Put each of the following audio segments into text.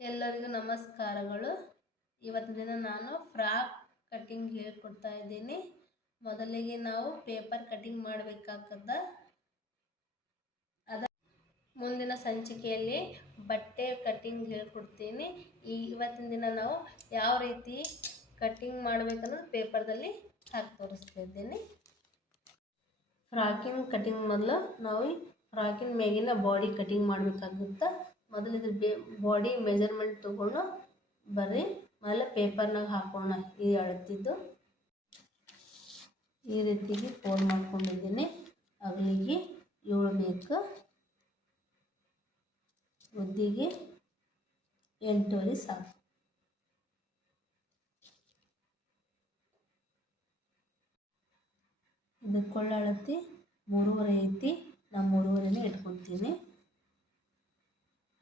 ಎಲ್ಲರಿಗೂ ನಮಸ್ಕಾರಗಳು. ಇವತ್ತು ದಿನ ನಾನು ಫ್ರಾಕ್ ಕಟಿಂಗ್ ಹೇಳ್ಕೊಡ್ತಾ ಇದ್ದೀನಿ. ಮೊದಲಿಗೆ ನಾವು ಪೇಪರ್ ಕಟಿಂಗ್ ಮಾಡಬೇಕಾಗ್ತದ. ಮುಂದಿನ ಸಂಚಿಕೆಯಲ್ಲಿ ಬಟ್ಟೆ ಕಟಿಂಗ್ ಹೇಳ್ಕೊಡ್ತೀನಿ. ಇವತ್ತಿನ ದಿನ ನಾವು ಯಾವ ರೀತಿ ಕಟಿಂಗ್ ಮಾಡಬೇಕನ್ನೋದು ಪೇಪರ್ದಲ್ಲಿ ಹಾಕಿ ತೋರಿಸ್ತಾ ಇದ್ದೀನಿ. ಫ್ರಾಕಿನ ಕಟಿಂಗ್ ಮೊದಲು ನಾವು ಫ್ರಾಕಿನ ಮೇಗಿನ ಬಾಡಿ ಕಟಿಂಗ್ ಮಾಡಬೇಕಾಗುತ್ತೆ. ಮೊದಲು ಇದ್ರ ಬಾಡಿ ಮೆಜರ್ಮೆಂಟ್ ತೊಗೊಂಡು ಬರ್ರಿ ಮೇಲೆ ಪೇಪರ್ನಾಗ ಹಾಕೋಣ. ಈ ಅಳತಿದ್ದು ಈ ರೀತಿಗೆ ಫೋಲ್ಡ್ ಮಾಡ್ಕೊಂಡಿದ್ದೀನಿ. ಅಗಲಿಗೆ 7 ಬೇಕು, ಉದ್ದಿಗೆ 8.5 ಸಾಕು. ಇದು ಕೊಳ್ಳ ಅಳತಿ 3.5 ಐತಿ. ನಾನು 3.5ನೇ ಇಟ್ಕೊತೀನಿ.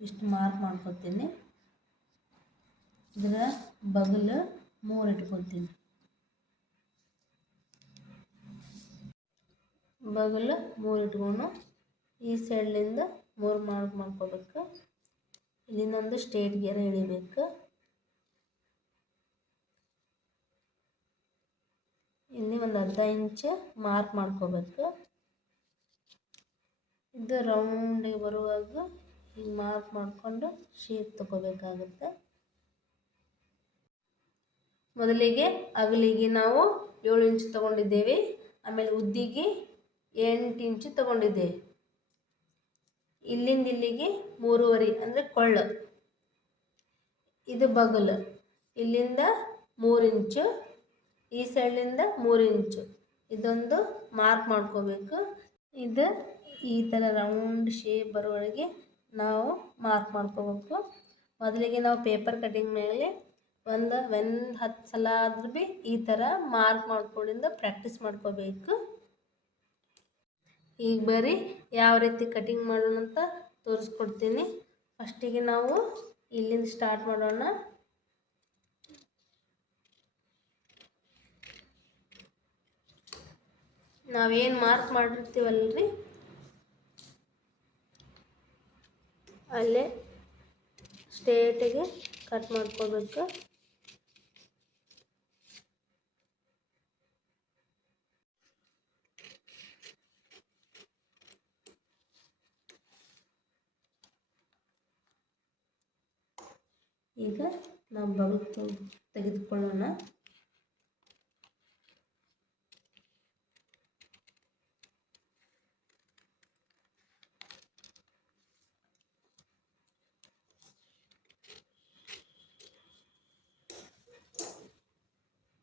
ಇಷ್ಟು ಮಾರ್ಕ್ ಮಾಡ್ಕೊತೀನಿ. ಇದರ ಬಗಲು 3 ಇಟ್ಕೊತೀನಿ. ಬಗಲು 3 ಇಟ್ಕೊಂಡು ಈ ಸೈಡ್ಲಿಂದ 3 ಮಾರ್ಕ್ ಮಾಡ್ಕೋಬೇಕು. ಇಲ್ಲಿಂದೊಂದು ಸ್ಟ್ರೇಟ್ ಗೆರೆ ಎಳಿಬೇಕು. ಇಲ್ಲಿ ಒಂದು 15 ಇಂಚ್ ಮಾರ್ಕ್ ಮಾಡ್ಕೋಬೇಕು. ಇದು ರೌಂಡಿಗೆ ಬರುವಾಗ ಹಿಂಗೆ ಮಾರ್ಕ್ ಮಾಡಿಕೊಂಡು ಶೇಪ್ ತಗೋಬೇಕಾಗುತ್ತೆ. ಮೊದಲಿಗೆ ಅಗಲಿಗೆ ನಾವು 7 ಇಂಚ್ ತಗೊಂಡಿದ್ದೇವೆ. ಆಮೇಲೆ ಉದ್ದಿಗೆ 8 ಇಂಚ್ ತಗೊಂಡಿದ್ದೇವೆ. ಇಲ್ಲಿಂದ ಇಲ್ಲಿಗೆ 3.5 ಅಂದರೆ ಕೊಳ್ಳು. ಇದು ಬಗಲು. ಇಲ್ಲಿಂದ 3 ಇಂಚು, ಈ ಸೈಡ್ಲಿಂದ 3 ಇಂಚು. ಇದೊಂದು ಮಾರ್ಕ್ ಮಾಡ್ಕೋಬೇಕು. ಇದು ಈ ಥರ ರೌಂಡ್ ಶೇಪ್ ಬರೋವರೆಗೆ ನಾವು ಮಾರ್ಕ್ ಮಾಡ್ಕೋಬೇಕು. ಮೊದಲಿಗೆ ನಾವು ಪೇಪರ್ ಕಟಿಂಗ್ ಮೇಲೆ ಒಂದು 10 ಸಲ ಆದ್ರೂ ಭೀ ಈ ಥರ ಮಾರ್ಕ್ ಮಾಡ್ಕೊಂಡಿಂದ ಪ್ರಾಕ್ಟೀಸ್ ಮಾಡ್ಕೋಬೇಕು. ಈಗ ಬರೀ ಯಾವ ರೀತಿ ಕಟಿಂಗ್ ಮಾಡೋಣ ಅಂತ ತೋರಿಸ್ಕೊಡ್ತೀನಿ. ಫಸ್ಟಿಗೆ ನಾವು ಇಲ್ಲಿಂದ ಸ್ಟಾರ್ಟ್ ಮಾಡೋಣ. ನಾವೇನು ಮಾರ್ಕ್ ಮಾಡಿರ್ತೀವಲ್ರಿ ಅಲ್ಲೇ ಸ್ಟ್ರೇಟಿಗೆ ಕಟ್ ಮಾಡ್ಕೋಬೇಕು. ಈಗ ನಾವು ಬಗಲು ತೆಗೆದುಕೊಳ್ಳೋಣ.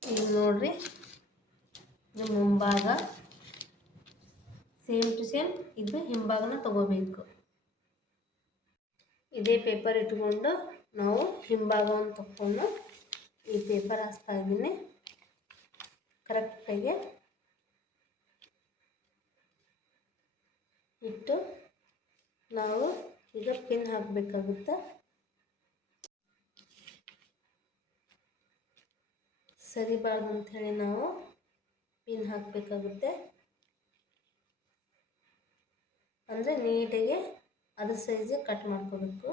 ಈಗ ನೋಡ್ರಿ, ಇದು ಮುಂಭಾಗ ಸೇಮ್ ಟು ಸೇಮ್ ಇದು ಹಿಂಭಾಗನ ತಗೋಬೇಕು. ಇದೇ ಪೇಪರ್ ಇಟ್ಕೊಂಡು ನಾವು ಹಿಂಭಾಗವನ್ನು ತಗೊಂಡು ಈ ಪೇಪರ್ ಹಾಸ್ತಾ ಇದ್ದೀನಿ. ಕರೆಕ್ಟಾಗಿ ಇಟ್ಟು ನಾವು ಈಗ ಪಿನ್ ಹಾಕಬೇಕಾಗುತ್ತೆ. ಸರಿಬಾರ್ದು ಅಂಥೇಳಿ ನಾವು ಪಿನ್ ಹಾಕಬೇಕಾಗುತ್ತೆ. ಅಂದರೆ ನೀಟಾಗಿ ಅದ್ರ ಸೈಜಿಗೆ ಕಟ್ ಮಾಡ್ಕೋಬೇಕು.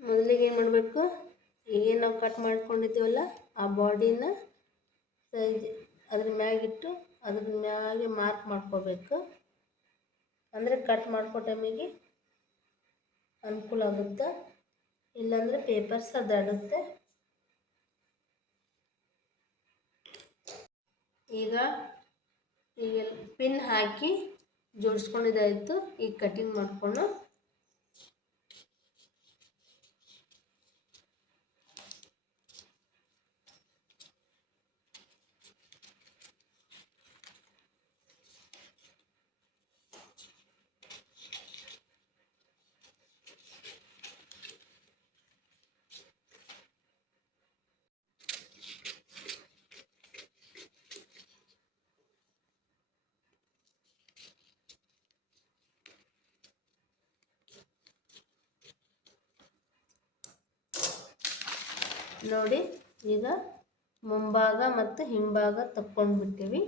ಮೊದಲಿಗೆ ಏನು ಮಾಡಬೇಕು, ಏನು ನಾವು ಕಟ್ ಮಾಡ್ಕೊಂಡಿದ್ದೀವಲ್ಲ ಆ ಬಾಡಿನ ಸೈಜ್ ಅದ್ರ ಮ್ಯಾಗಿಟ್ಟು ಅದ್ರ ಮ್ಯಾಗೆ ಮಾರ್ಕ್ ಮಾಡ್ಕೋಬೇಕು. ಅಂದರೆ ಕಟ್ ಮಾಡ್ಕೋ ಟೈಮಿಗೆ ಅನುಕೂಲ ಆಗುತ್ತೆ. ಇಲ್ಲಾಂದರೆ ಪೇಪರ್ಸ್ ಅದಾಡುತ್ತೆ. ಈಗ ಪಿನ್ ಹಾಕಿ ಜೋಡಿಸ್ಕೊಂಡಿದ್ದಾಯಿತು. ಈಗ ಕಟಿಂಗ್ ಮಾಡಿಕೊಂಡು ನೋಡಿ ಈಗ ಮುಂಭಾಗ ಮತ್ತು ಹಿಂಭಾಗ ತಕ್ಕೊಂಡ್ಬಿಟ್ಟಿವಿ.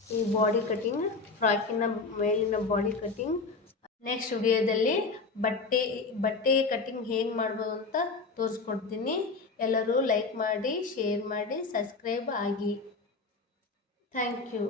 ಈ ಬಾಡಿ ಕಟಿಂಗ್, ಫ್ರಾಕಿನ ಮೇಲಿನ ಬಾಡಿ ಕಟಿಂಗ್. ನೆಕ್ಸ್ಟ್ ವಿಡಿಯೋದಲ್ಲಿ ಬಟ್ಟೆ ಕಟಿಂಗ್ ಹೇಗೆ ಮಾಡ್ಬೋದು ಅಂತ ತೋರಿಸ್ಕೊಡ್ತೀನಿ. ಎಲ್ಲರೂ ಲೈಕ್ ಮಾಡಿ, ಶೇರ್ ಮಾಡಿ, ಸಬ್ಸ್ಕ್ರೈಬ್ ಆಗಿ. Thank you.